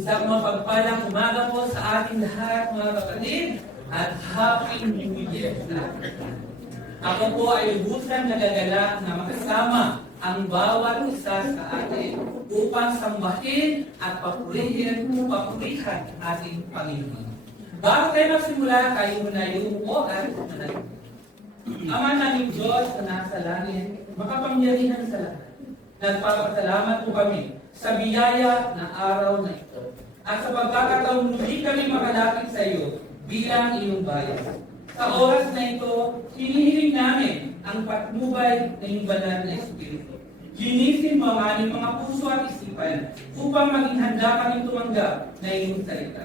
Isang mapagpalang umaga po sa ating lahat, mga kapatid, at Happy New Year. Ako po ay lubusang nagagalak na makasama ang bawat isa sa atin upang sambahin at papurihan ating Panginoon. Bago tayo magsimula, kayo muna yung upo at manalangin. Ama naming Diyos na nasa langit, makapangyarihan sa lahat. Nagpapasalamat po kami sa biyaya ng araw na ito. At sa pagkakataon muli kami makalapit sa iyo bilang iyong bayan. Sa oras na ito, hinihiling namin ang patnubay ng iyong banal na Espiritu. Linisin mo ang aming mga puso at isipan upang maging handa kami tumanggap na iyong salita.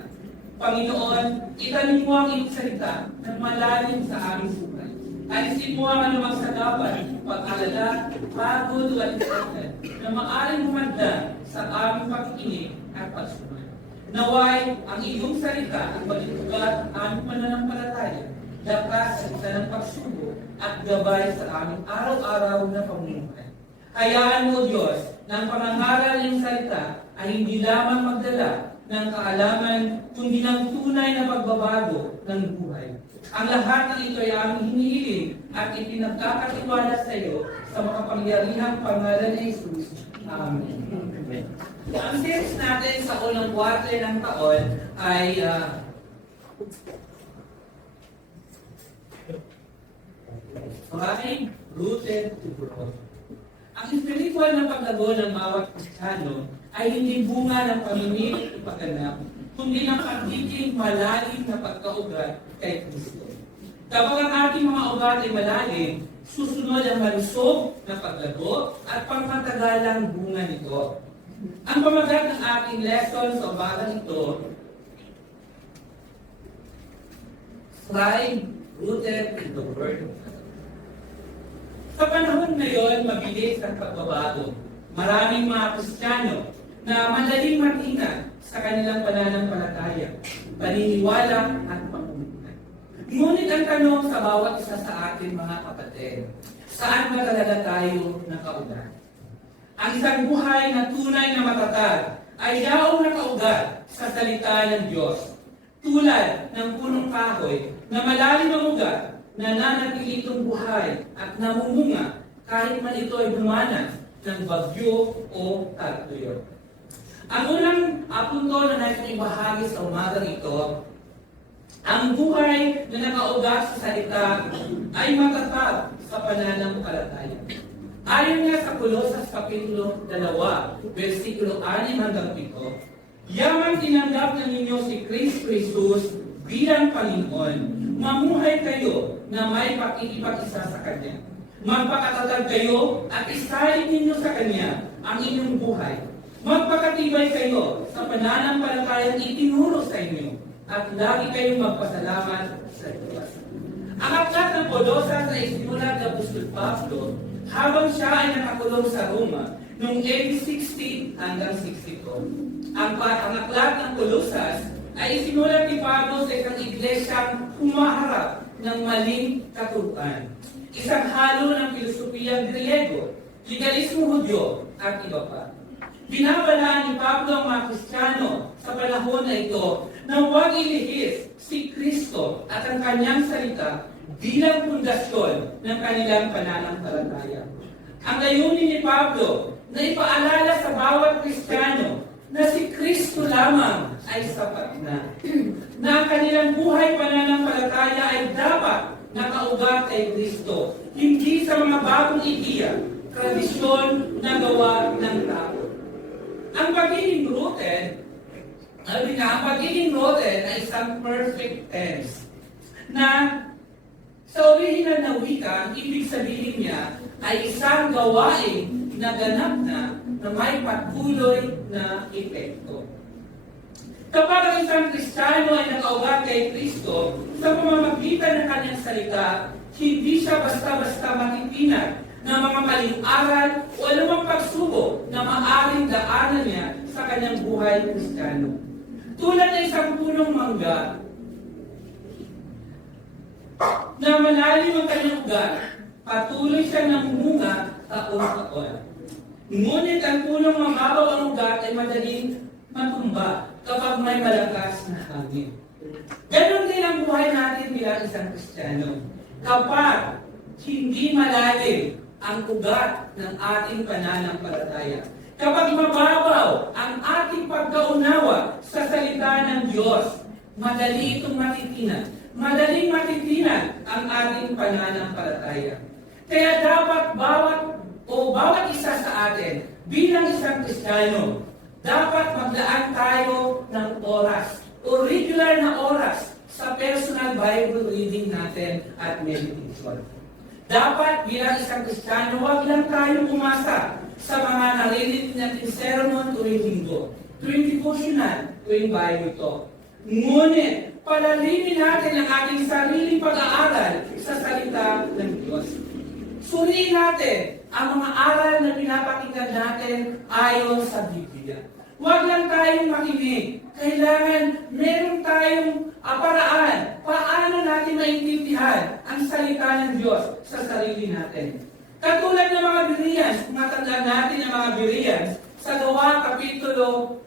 Panginoon, itanim mo ang iyong salita na malalim sa aming buhay. Alisin mo ang anumang sagapan, pag-alala, pagod o alisagan na maaaring humanda sa aming pakikinig at pagsunod. Naway ang iyong salita ang magitugat ang aming pananampalataya, lakas sa isa ng pagsubo at gabay sa aming araw-araw na pamumuhay. Hayaan mo, Diyos, na ang pangangaral ng salita ay hindi lamang magdala ng kaalaman, kundi ng tunay na pagbabago ng buhay. Ang lahat ng ito ay aming hinihiling at ipinagkakatiwala sa iyo sa makapangyarihang pangalan ni Jesus. Amen. Ang series natin sa unang quarter ng taon ay Prime Rooted to Growth. Ang spiritual na paglago ng bawat Kristiyano ay hindi bunga ng pamimili o pagganap, kundi ng pagiging malalim na pagkaugat kay Kristo. Kapag ang ating mga ugat ay malalim, susunod ang malusog na paglago at pangmatagalang bunga nito. Ang pamagat ng ating lesson sa umagang ito, Prime Rooted in the Word of God. Sa panahon ngayon, mabilis ang pagbabago. Maraming mga Kristiyano na madaling matinag sa kanilang pananampalataya, paniniwala at pamumuhay. Ngunit ang tanong sa bawat isa sa atin, mga kapatid, saan ba talaga tayo nakaugat? Ang isang buhay na tunay na matatag ay yaong nakaugat sa salita ng Diyos, tulad ng punong kahoy na malalim ang ugat, nananatili itong buhay at namumunga kahit man ito ay dumanas ng bagyo o tagtuyot. Ang unang punto na natin ibahagi sa umagang ito, ang buhay na nakaugat sa salita ay matatag sa pananampalataya. Ayon nga sa Colosas Kapitulo 2, versikulo 6 hanggang 7, yamang tinanggap na ninyo si Kristo Jesus bilang Panginoon, mamuhay kayo na may pakikipag-isa sa Kanya. Magpakatatag kayo at isalin ninyo sa Kanya ang inyong buhay. Magpakatibay kayo sa pananampalatayang itinuro sa inyo at lagi kayong magpasalamat sa Diyos. Ang aklat ng Colosas ay sinulat ng Apostol Pablo habang siya ay nakakulong sa Roma noong AD 60 hanggang 62. Ang aklat ng Colosas ay isinulat ni Pablo sa isang iglesyang humaharap ng maling katuruan. Isang halo ng filosofiyang Griego, legalismo Hudyo, at iba pa. Binabalaan ni Pablo ang mga Kristiyano sa panahon na ito na huwag ilihis si Kristo at ang kanyang salita bilang pundasyon ng kanilang pananampalataya. Ang layunin ni Pablo na ipaalala sa bawat Kristiyano na si Kristo lamang ay sapat na. Na ang kanilang buhay pananampalataya ay dapat nakaugat kay Kristo, hindi sa mga bagong ideya, tradisyon na gawa ng tao. Ang pagiging rooted, ang pagiging rooted ay isang perfect tense na sa orihinal na wika, ang ibig sabihin niya ay isang gawain na ganap na may patuloy na epekto. Kapag ang isang Kristiyano ay nakaugat kay Kristo, sa pamamagitan ng kanyang salita, hindi siya basta-basta matitinag ng mga maling aral o anumang pagsubok na maaaring daanan niya sa kanyang buhay Kristiyano. Tulad ng isang punong mangga na malalim ang kanyang ugat, patuloy siya namumunga taon-taon. Ngunit ang punong mababaw ang ugat ay madaling matumba kapag may malakas na hangin. Ganon din ang buhay natin bilang isang Kristiyano. Kapag hindi malalim ang ugat ng ating pananampalataya, kapag mababaw ang ating pagkaunawa sa salita ng Diyos, madali itong matitinan. Madaling matitinan ang ating pananampalataya. Kaya dapat bawat isa sa atin bilang isang Kristiyano, dapat maglaan tayo ng oras o regular na oras sa personal Bible reading natin at meditation. Dapat bilang isang Kristiyano, huwag lang tayo umasa sa mga narinig natin sermon tuwing linggo, tuwing devotional, tuwing Bible talk. Ngunit, palalimin natin ang ating sariling pag-aaral sa salita ng Diyos. Suriin natin ang mga aral na pinapakinggan natin ayon sa Biblia. Huwag lang tayong makinig. Kailangan meron tayong paraan paano natin maintindihan ang salita ng Diyos sa sarili natin. Katulad ng mga Bereans, matandaan natin ang mga Bereans sa Gawa Kapitulo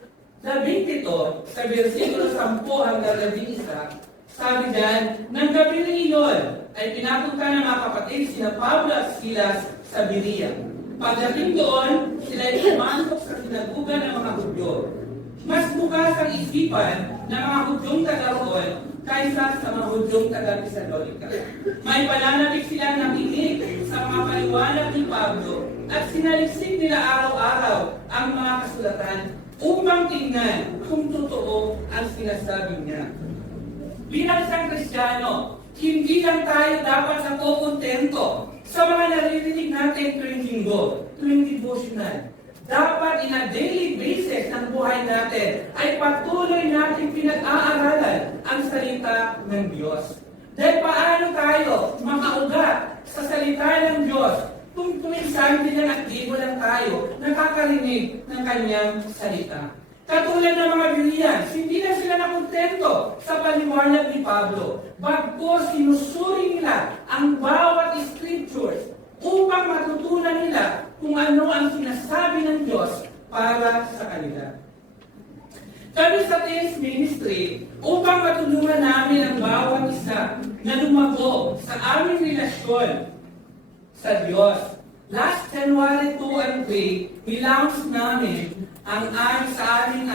17, sa versikulo 10 hanggang 11, sabi dyan, ng gabi ng iyon ay pinapunta ng mga kapatid sina Pablo at Silas sa Berea. Pagdating doon, sila ay pumasok sa sinagugan ng mga Hudyo. Mas bukas ang isipan ng mga Hudyong taga roon kaysa sa mga Hudyong taga Thessalonica. May pananabik silang nakinig sa mga paliwanag ni Pablo at sinaliksik nila araw-araw ang mga kasulatan upang tingnan kung totoo ang sinasabi niya. Bilang isang Kristiyano, hindi lang tayo dapat nakokontento sa mga naririnig natin tuwing linggo, tuwing devotional. Dapat in a daily basis ng buhay natin ay patuloy natin pinag-aaralan ang salita ng Diyos. Dahil paano tayo makaugat sa salita ng Diyos kung tuwing Sunday lang at Linggo lang tayo nakakarinig ng kanyang salita. Katulad ng mga Bereans, hindi na sila nakontento sa paliwanag ni Pablo. Bagkus sinusuri nila ang bawat scriptures upang matutunan nila kung ano ang sinasabi ng Diyos para sa kanila. Kami sa Teens Ministry, upang matulungan namin ang bawat isa na lumago sa aming relasyon sa Diyos. Last January 2 and 3, nilaunch namin ang sa aming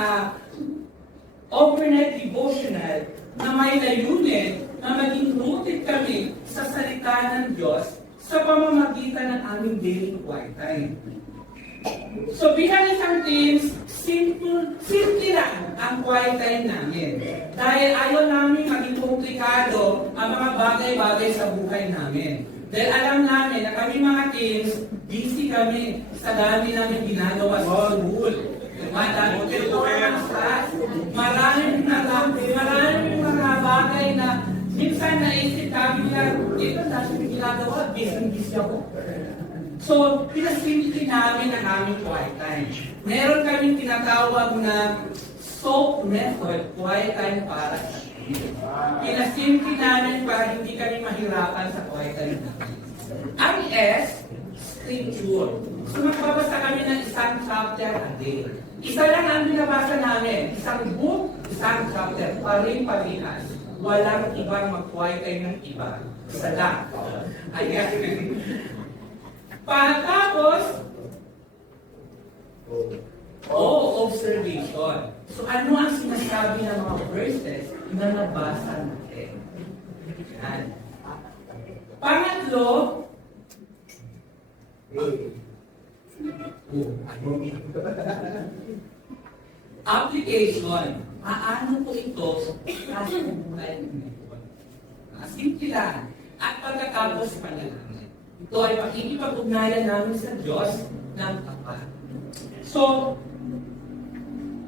overnight devotional na may layunin na maging rooted kami sa salita ng Diyos sa pamamagitan ng aming daily quiet time. So bilang isang teams, simple lang ang quiet time namin. Dahil ayaw namin maging komplikado ang mga bagay-bagay sa buhay namin. Dahil alam namin na kami mga teams, busy kami sa dami namin ginagawa sa school. Maraming mga bagay na minsan naisip kami na ito dahil ginagawa, busy ako. So, pinasimili namin ang aming quiet time. Meron kaming tinatawag na SOAP method, quiet time para sa team. Pinasimili namin para hindi kami mahirapan sa quiet time namin. Ang S, scripture. So, magbabasa kami ng isang chapter a day. Isa lang ang binabasa namin, isang book, isang chapter, paring-parihas. Walang ibang mag-quiet time ng iba. Isa lang. Ayan. Pagkatapos, observation. So ano ang sinasabi ng mga verses na nabasa natin? Yan. Pangatlo, application. Paano po ito sa buhay ninyo? Simple lang. At pagkatapos panalangin. Ito ay pakikipag-ugnayan namin sa Diyos ng tapat. So,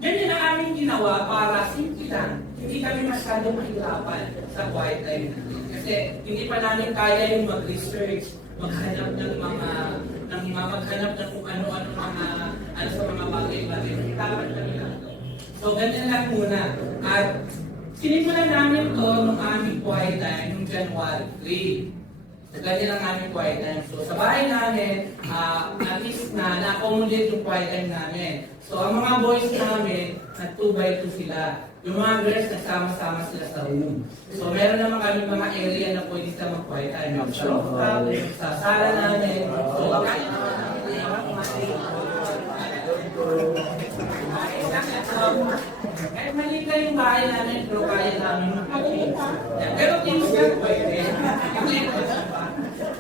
ganyan ang aming ginawa para simple lang. Hindi kami masyadong mahirapan sa quiet time natin. Kasi hindi pa namin kaya yung mag-research, maghanap ng kung ano-ano sa mga bagay-bagay. Mahirapan kami lang ito. So, ganyan lang muna. At sinimulan namin ito nung aming quiet time, nung January 3. So, ganyan ang aming quiet time. So, sa bahay namin, at least na-accommodate yung quiet time namin. So, ang mga boys namin, nag-2x2 sila. Yung mga girls, nagsama-sama sila sa room. So, meron naman kami mga area na pwede sila mag-quiet time. Sa rooftop, sa sala namin. So, kaya naman kahit maliit lang yung bahay namin, pero kaya namin mag-teams. Pero teams lang pwede.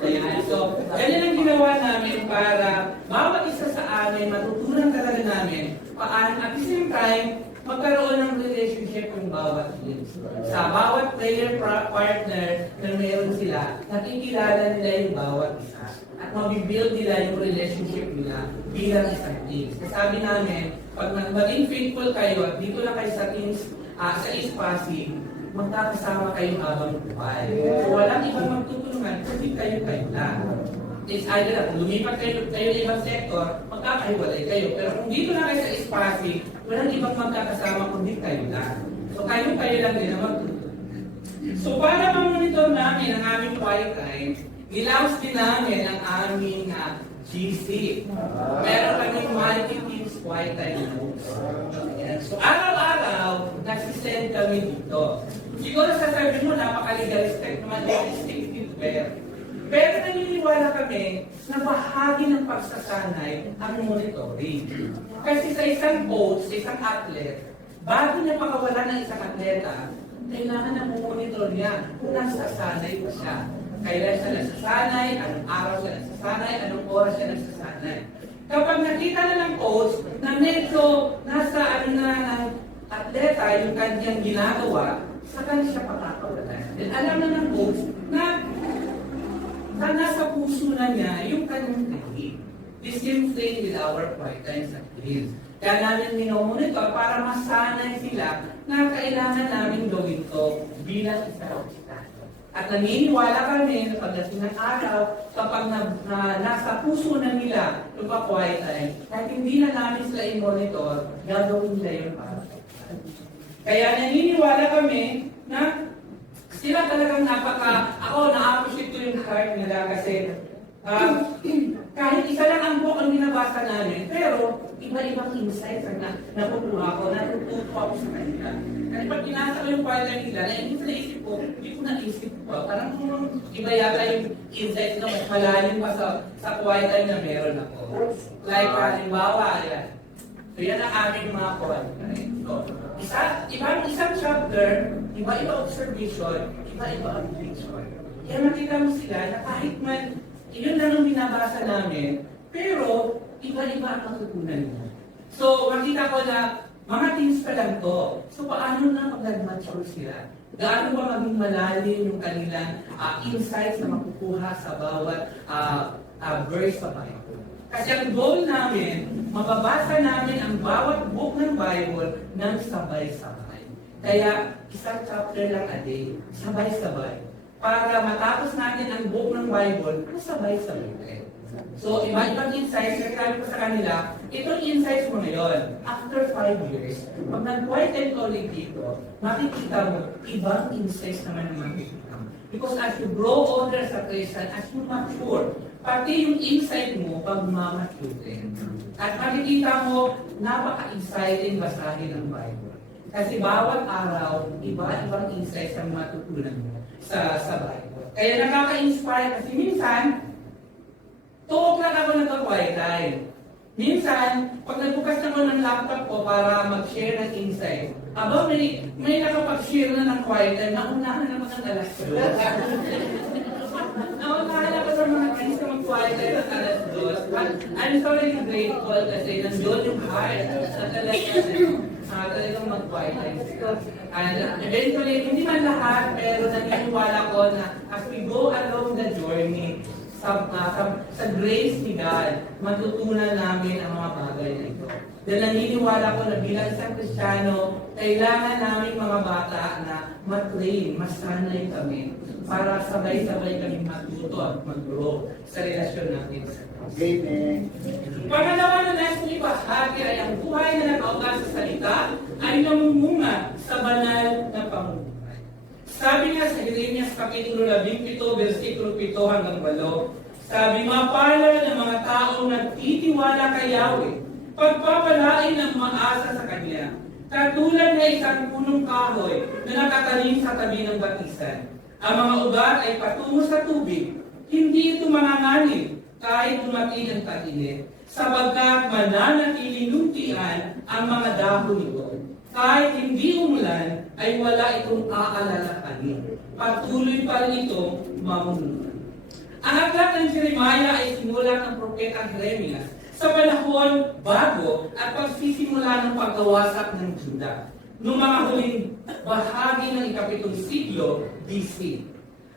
Ayan. So, ganyan ang ginawa namin para bawat isa sa amin, matutunan talaga namin paano at the same time, magkaroon ng relationship yung bawat teams. Sa bawat player partner na meron sila, nakikilala nila yung bawat isa. At mabibuild nila yung relationship nila bilang isang team. Kasi sabi namin, pag maging faithful kayo at dito lang kayo sa teams, sa East Pasig, magkakasama kayo habang buhay. So walang ibang magtutulungan kasi kayo lang. It's either kung lumipat kayo ng ibang sektor, magkakahiwalay kayo. Pero kung dito lang kayo sa East Pasig, walang ibang magkakasama kundi kayo lang. So kayo lang din ang magtutulungan. So para ma-monitor namin ang aming quiet time, nilaos din namin ang aming GC. Meron kaming multi-teams quiet time notes. So araw-araw, nagsisend kami dito. Siguro sasabihin mo, napaka-legalistic naman yung distinctive pair. Pero naniniwala kami na bahagi ng pagsasanay ang monitoring. Kasi sa isang coach, sa isang athlete, bago niya pakawalan ng isang atleta, kailangan na monitor niya kung nasasanay pa siya. Kailan siya nagsasanay, anong araw siya nagsasanay, anong oras siya nagsasanay. Kapag nakita na ng coach na medyo nasa ng atleta yung kanyang ginagawa, saka siya pakakawalan. Then alam na ng coach na nasa puso na niya yung kanyang technique. The same thing with our quiet times at Hills. Kaya namin minomonitor para masanay sila na kailangan namin gawin to bilang isang at naniniwala kami na pagdating ng araw, kapag nasa puso na nila yung quiet time, kahit hindi na namin sila i-monitor, gagawin nila yung para. Kaya naniniwala kami na sila talagang ako na-appreciate ko yung heart nila kasi kahit isa lang ang book ang binabasa namin, pero iba-ibang insights ang nakukuha ko, natututo ako sa kanila. Kasi pag pinasa ko yung quiet time nila, naisip ko, hindi ko naisip pa. Parang iba yata yung insights na mas malalim pa sa quiet time na meron ako. Like, halimbawa, yan. So yan ang aming mga quiet time. So, isang chapter, iba-iba observation, iba-iba application. Kaya makita mo sila na kahit man, yun lang ang binabasa namin, pero iba-iba ang matutunan mo. So, makita ko na mga teams pa lang to. So, paano na pag nag-mature sila? Gaano ba maging malalim yung kanilang insights na makukuha sa bawat verse sa Bible? Kasi ang goal namin, mababasa namin ang bawat book ng Bible ng sabay-sabay. Kaya, isang chapter lang a day, sabay-sabay. Para matapos natin ang book ng Bible, sabay-sabay. So, iba-ibang insights, nagkakalit ko sa kanila, itong insights mo ngayon, after 5 years, pag nag-quiet time ulit dito, makikita mo, ibang insights naman ang makikita mo. Because as you grow older sa Christian, as you mature, pati yung insight mo, pag-mature din. At makikita mo, napaka-exciting basahin ng Bible. Kasi bawat araw, iba-ibang insights ang matutunan mo sa Bible. Kaya nakaka-inspire kasi minsan, tuok lang ako nagka-quiet time. Minsan, pag nagbukas ako ng laptop ko para mag-share ng insight, may nakapag-share na ng quiet time, naunahan naman ng alas 2. Naunahan ako sa mga friends na mag-quiet time ng alas 2. But I'm sorry grateful kasi nandun yung heart na talagang mag-quiet time. And eventually, hindi man lahat, pero naniniwala ko na as we go along the journey, sa grace ni God, matutunan namin ang mga bagay na ito. Dahil naniniwala ko na bilang isang Kristiyano, kailangan namin mga bata na matrain, masanay kami para sabay-sabay kami matuto at mag-grow sa relasyon natin sa Diyos. Amen. Pangalawa na nais ni bahagi ay ang buhay na nakaugat sa salita ay namumunga sa banal na pamumuhay. Sabi nga sa Jeremias Kapitulo 17, versikulo 7 hanggang 8. Sabi, mapalad ng mga taong nagtitiwala kay Yahweh, pagpapalain ng maasa sa Kanya, katulad na isang punong kahoy na nakatanim sa tabi ng batisan. Ang mga ugat ay patungo sa tubig, hindi ito manganganib kahit dumating ang tag-init, sapagkat mananatiling luntian ang mga dahon nito. Kahit hindi umulan, ay wala itong aalalahanin. Patuloy pa rin itong mamunuan. Ang aklat ng Jeremiah ay simulat ng propeta Jeremias sa panahon bago at pagsisimula ng pagkawasak ng Juda, noong mga huling bahagi ng ikapitong siglo BC.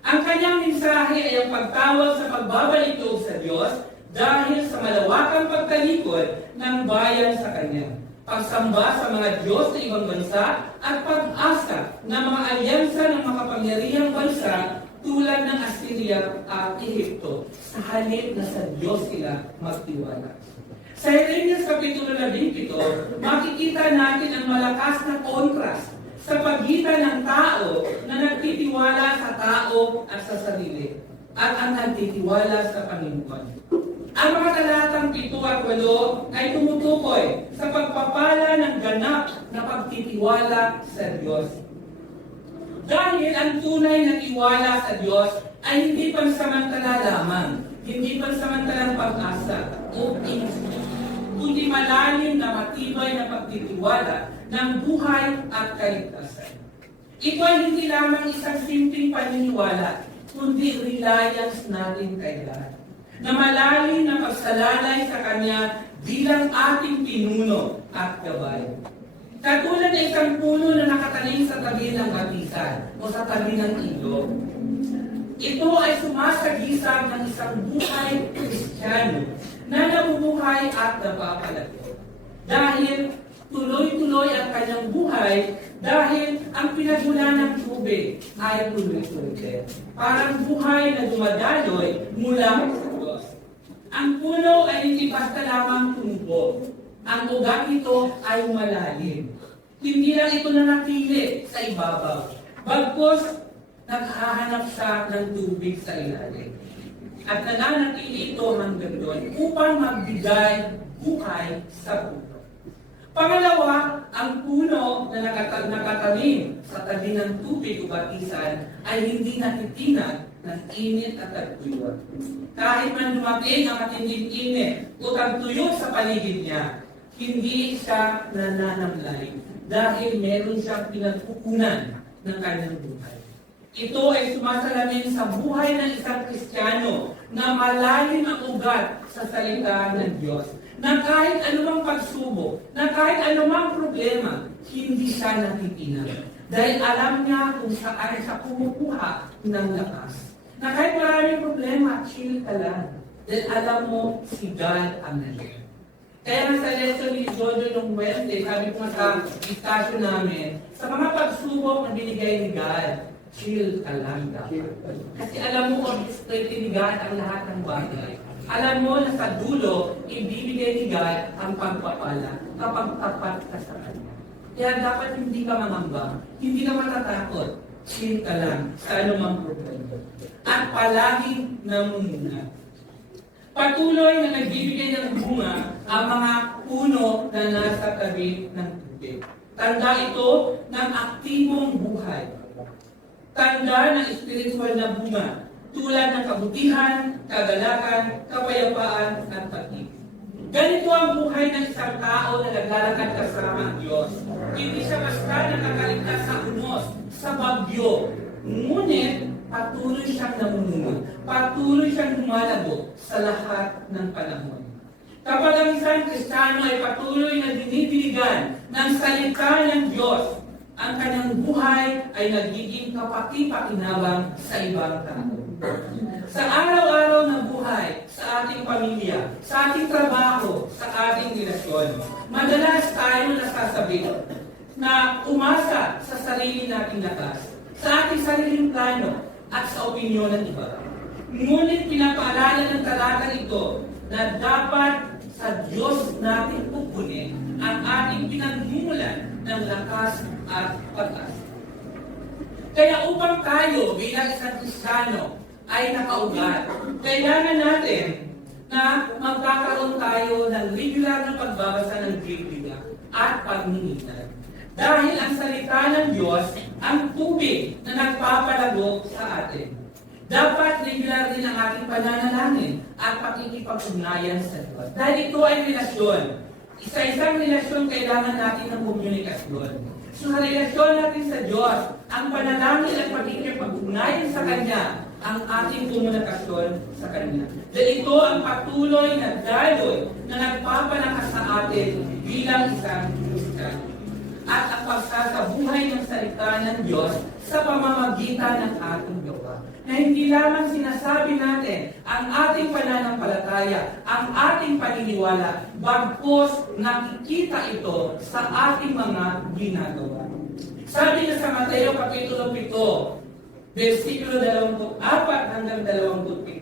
Ang kanyang mensahe ay ang pagtawag sa pagbabalik loob sa Diyos dahil sa malawakang pagtalikod ng bayan sa Kanya, pagsamba sa mga Diyos sa ibang bansa at pag-asa ng mga alyansa ng makapangyarihang bansa tulad ng Assyria at Ehipto sa halip na sa Diyos sila magtiwala. Sa Jeremias Kapitulo 17, makikita natin ang malakas na kontrast sa pagitan ng tao na nagtitiwala sa tao at sa sarili at ang nagtitiwala sa Panginoon. Ang mga talatang 7 at 8 ay tumutukoy sa pagpapala ng ganap na pagtitiwala sa Diyos. Dahil ang tunay na tiwala sa Diyos ay hindi pansamantala lamang, hindi pansamantalang pag-asa o kundi malalim na matibay na pagtitiwala ng buhay at kaligtasan. Ito ay hindi lamang isang simpleng paniniwala, kundi reliance natin kay God, na malalim na pagsalalay sa Kanya bilang ating pinuno at gabay. Katulad ng isang puno na nakatanim sa tabi ng batisan o sa tabi ng ilog. Ito ay sumasagisag ng isang buhay Kristiyano na nabubuhay at napapalaki. Dahil tuloy-tuloy ang kanyang buhay, dahil ang pinagmula ng tubig ay tuloy-tuloy. Parang buhay na dumadaloy mula sa Diyos. Ang puno ay hindi basta lamang tumubo. Ang ugat nito ay malalim. Hindi lang ito nanatili sa ibabaw. Bagkus, naghahanap siya ng tubig sa ilalim. At nananatili ito hanggang doon upang magbigay buhay sa puno. Pangalawa, ang puno na nakatanim sa tabi ng tubig o batisan ay hindi natitinag ng init at tagtuyot. Kahit man dumating ang matinding init o tagtuyot sa paligid niya, hindi siya nananamlay dahil meron siyang pinagkukunan ng kanyang buhay. Ito ay sumasalamin sa buhay ng isang Kristiyano na malalim ang ugat sa salita ng Diyos, na kahit anumang pagsubok, na kahit anumang problema, hindi siya natitinag. Dahil alam niya kung saan siya kumukuha ng lakas. Na kahit maraming problema, chill ka lang. Dahil alam mo, si God ang nandiyan. Kaya nga sa lesson ni Jojo nung Wednesday, sabi ko nga sa discussion namin, sa mga pagsubok na binigay ni God, chill ka lang dapat. Kasi alam mo, orchestrated ni God ang lahat ng bagay. Alam mo na sa dulo, ibibigay ni God ang pagpapala kapag tapat ka sa Kanya. Kaya dapat hindi ka mangamba, hindi ka matatakot, chill ka lang sa anumang problema. At palaging namumuna. Patuloy na nagbibigay ng bunga ang mga puno na nasa tabi ng tubig. Tanda ito ng aktibong buhay. Tanda ng espiritual na bunga, tulad ng kabutihan, kagalakan, kapayapaan, at pag-ibig. Ganito ang buhay ng isang tao na naglalakad kasama ang Diyos. Hindi siya basta nakakaligtas sa unos, sa bagyo. Ngunit, patuloy siyang namumuno. Patuloy siyang lumalago sa lahat ng panahon. Kapag ang isang Kristiyano ay patuloy na dinidiligan ng salita ng Diyos, ang kanyang buhay ay nagiging kapaki-pakinabang sa ibang tao. Sa araw-araw na buhay, sa ating pamilya, sa ating trabaho, sa ating relasyon, madalas tayo nasasabi na umasa sa sarili nating lakas, sa ating sariling plano, at sa opinyon ng iba. Ngunit pinapaalala ng talatang ito na dapat sa Diyos natin pupunin ang ating pinagmumulan ng lakas at pag-asa. Kaya upang tayo bilang isang Kristiyano ay nakaugat, kailangan natin na magkakaroon tayo ng regular na pagbabasa ng Biblia at pagninilay. Dahil ang salita ng Diyos ang tubig na nagpapalago sa atin. Dapat regular din ang ating pananalangin at pakikipag-ugnayan sa Diyos. Dahil ito ay relasyon. Isa-isang relasyon kailangan natin ng komunikasyon. So sa relasyon natin sa Diyos, ang panalangin at pakikipag-ugnayan sa Kanya ang ating komunikasyon sa Kanya. Dahil ito ang patuloy na daloy na nagpapalakas sa atin bilang isang Kristiyano. At ang pagsasabuhay ng salita ng Diyos sa pamamagitan ng ating gawa. Na hindi lamang sinasabi natin ang ating pananampalataya, ang ating paniniwala, bagkus nakikita ito sa ating mga ginagawa. Sabi niya sa Mateo Kapitulo 7, versikulo 24 hanggang 27,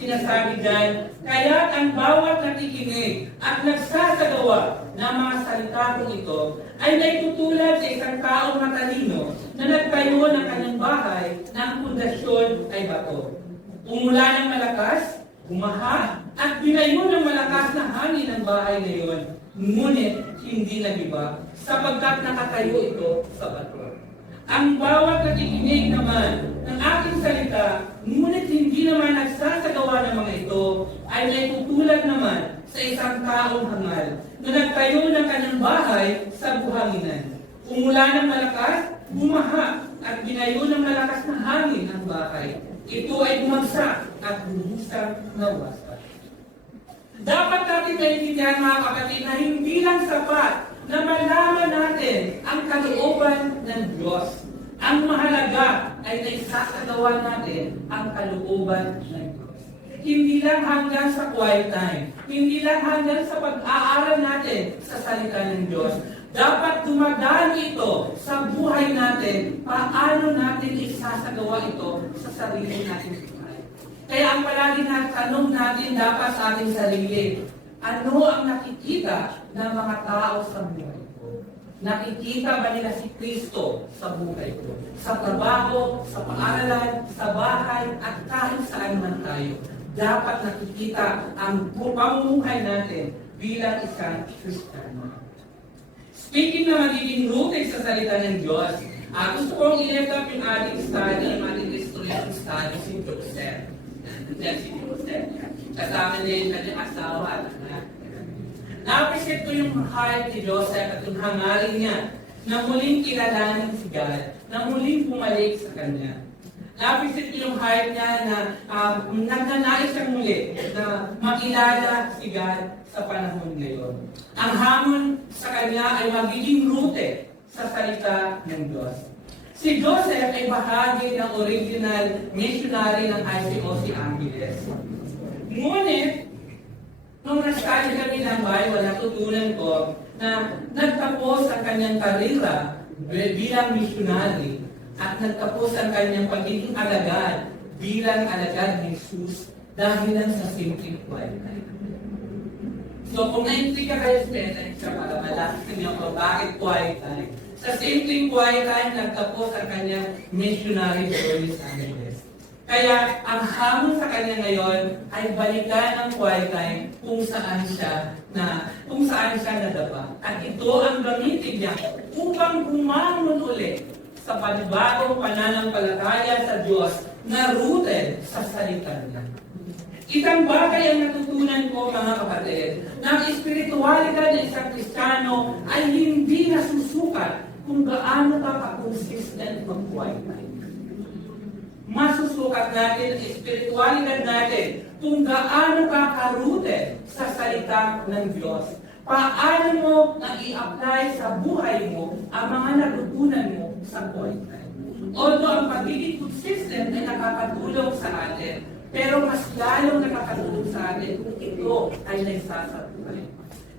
sinasabi dyan, kaya't ang bawat nakikinig at nagsasagawa ng mga salita kong ito ay naitutulad sa isang taong matalino na nagtayo ng kanyang bahay na ang pundasyon ay bato. Umula ng malakas, bumaha, at binayo ng malakas na hangin ang bahay na iyon, ngunit hindi nagiba sapagkat nakatayo ito sa bato. Ang bawat nakikinig naman ng aking salita, ngunit hindi naman nagsasagawa ng mga ito, ay naitutulad naman sa isang taong hangal na nagtayo ng kanyang bahay sa buhanginan. Umula ng malakas, bumaha, at binayo ng malakas na hangin ang bahay. Ito ay bumagsak at bumusang nawasak. Dapat natin maintindihan mga kapatid na hindi lang sapat na malaman natin ang kalooban ng Diyos. Ang mahalaga ay naisasagawa natin ang kalooban ng Diyos. Hindi lang hanggang sa quiet time, hindi lang hanggang sa pag-aaral natin sa salita ng Diyos. Dapat dumadaan ito sa buhay natin, paano natin isasagawa ito sa sarili natin buhay. Kaya ang palagi na tanong natin dapat sa ating sarili, ano ang nakikita ng mga tao sa buhay ko? Nakikita ba nila si Kristo sa buhay ko? Sa trabaho, sa paaralan, sa bahay, at kahit saan man tayo. Dapat nakikita ang pamumuhay natin bilang isang Kristiyano. Speaking na magiging rooted sa salita ng Diyos, gusto kong i-lift up yung ating study, yung ating historical study, si Joseph. Si Joseph. Kasama niya yung kanyang asawa at anak. Na-appreciate ko yung heart ni Joseph at yung hangarin niya na muling kilalanin si God, na muling bumalik sa Kanya. Na-appreciate ko yung heart niya na nagnanais siyang muli na makilala si God sa panahon ngayon. Ang hamon sa Kanya ay magiging rooted sa salita ng Diyos. Si Joseph ay bahagi ng original missionary ng ICOC Angeles. Ngunit, nung nag-study kami ng Bible, natutunan ko na nagtapos ang kanyang karera bilang missionary at nagtapos ang kanyang pagiging alagad bilang alagad ni Jesus dahil lang sa simple quiet time. So kung naintriga kayo sa para malakas niyo kung bakit quiet time. Sa simple quiet time, nagtapos ang kanyang missionary journey sa Angeles. Kaya ang hamon sa kanya ngayon ay balikan ang quiet time kung saan siya nadapa. At ito ang gamitin niya upang bumangon ulit sa panibagong pananampalataya sa Diyos na rooted sa salita niya. Isang bagay ang natutunan ko mga kapatid, na ang espiritualidad ng isang Kristiyano ay hindi nasusukat kung gaano ka ka-consistent mag-quiet time. Masusukat natin ang espiritualidad natin kung gaano ka ka-rooted sa salita ng Diyos. Paano mo na i-apply sa buhay mo ang mga natutunan mo sa quiet time. Although ang pagiging consistent ay nakakatulong sa atin, pero mas lalong nakakatulong sa atin kung ito ay naisasabuhay.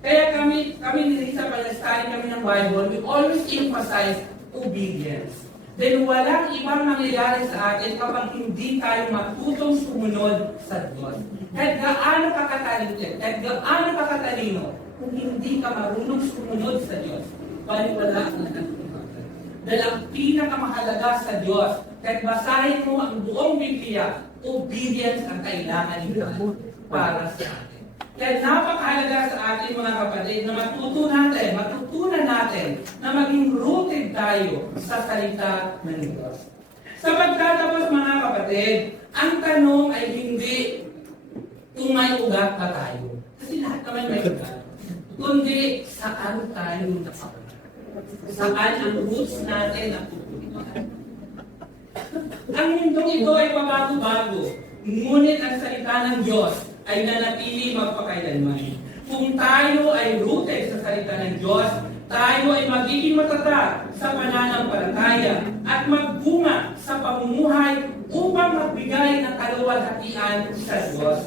Kaya kami ni Risa, pag-study kami ng Bible, we always emphasize obedience. Then walang ibang mangyayari sa atin kapag hindi tayo matutong sumunod sa Diyos. Kahit gaano ka katalented, kahit gaano ka katalino, kung hindi ka marunong sumunod sa Diyos, baliwala ang natutunan. Dahil ang pinakamahalaga sa Diyos, kahit basahin mo ang buong Biblia, obedience ang kailangan nila para sa atin. Kaya napakahalaga sa atin mga kapatid na matutunan natin na maging rooted tayo sa salita ng Diyos. Sa pagtatapos mga kapatid, ang tanong ay hindi kung may ugat ba tayo. Kasi lahat naman may ugat. Kundi saan tayo nakapagod. Saan ang roots natin na pupuntahan. Ang mundong ito ay pabago-bago. Ngunit ang salita ng Diyos ay nanatili magpakailanman. Kung tayo ay rooted sa salita ng Diyos, tayo ay magiging matatag sa pananampalataya at magbunga sa pamumuhay upang magbigay ng kaluwalhatian sa Diyos.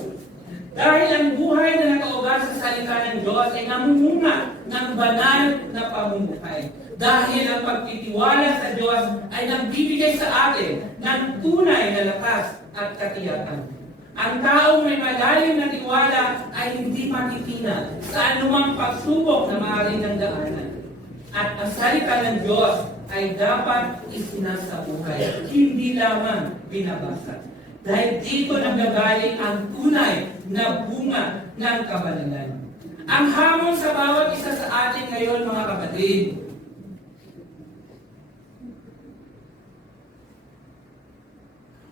Dahil ang buhay na nakaugat sa salita ng Diyos ay namumunga ng banal na pamumuhay. Dahil ang pagtitiwala sa Diyos ay nagbibigay sa atin ng tunay na lakas at katiyakan. Ang taong may malalim na tiwala ay hindi matitina sa anumang pagsubok na maaaring ng daanan. At ang salita ng Diyos ay dapat isinasabuhay, hindi lamang binabasa. Dahil dito nanggagaling ang tunay na bunga ng kabanalan. Ang hamon sa bawat isa sa atin ngayon mga kapatid,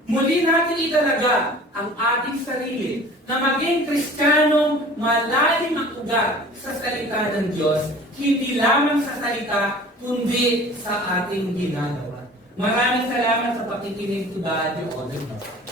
muli natin italaga ang ating sarili na maging Kristiyanong malalim ang ugat sa salita ng Diyos, hindi lamang sa salita, kundi sa ating ginagawa. Maraming salamat sa pakikinig to God, your honor.